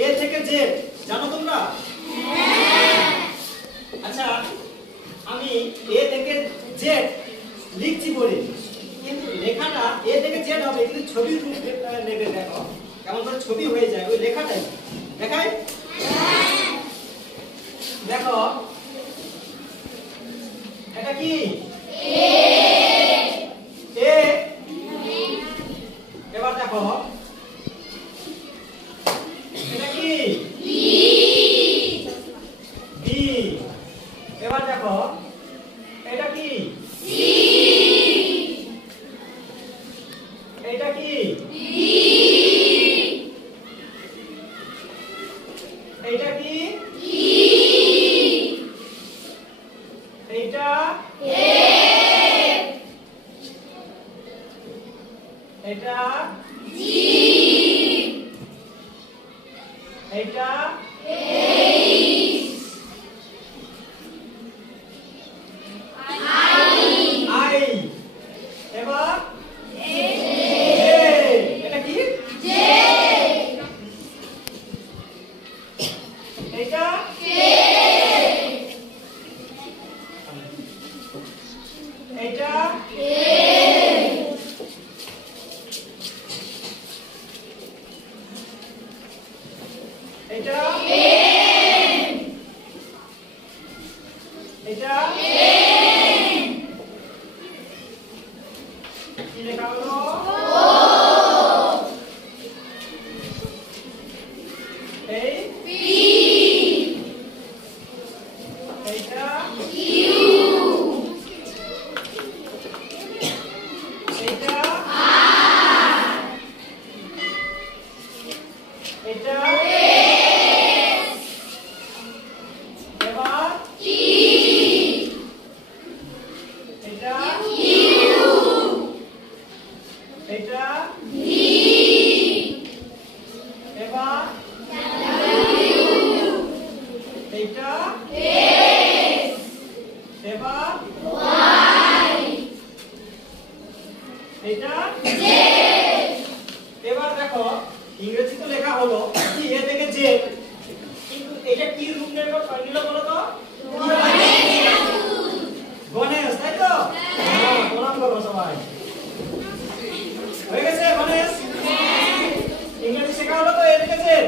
এ থেকে জেড জানো তোমরা? হ্যাঁ। আচ্ছা আমি এ থেকে জেড লিখছি বলি, কিন্তু লেখাটা এ থেকে জেড হবে, কিন্তু ছবির রূপ নেবে। দেখো কেমন করে ছবি হয়ে যায় ওই লেখাটাই দেখাই। দেখো এটা কি? এ। এবার দেখো এটা কি? বি। এবার দেখো এটা কি? এটা কি? এটা কি? এটা এটা এটা আই। এবার এটা কি? এটা এটা এটা এটা কি লেখা হলো? এই এটা এটা এটা এবার এটা এটা এবার এটা এবার এটা। এবার দেখো ইংরেজি তো লেখা হলো এ থেকে জেড, কিন্তু এটা কি রূপ নিল বলো তো? গণেশ, তাই তো? হ্যাঁ, প্রণাম করো সবাই। হয়ে গেছে গণেশ? ইংরেজি শেখা হলো তো এ থেকে জেড।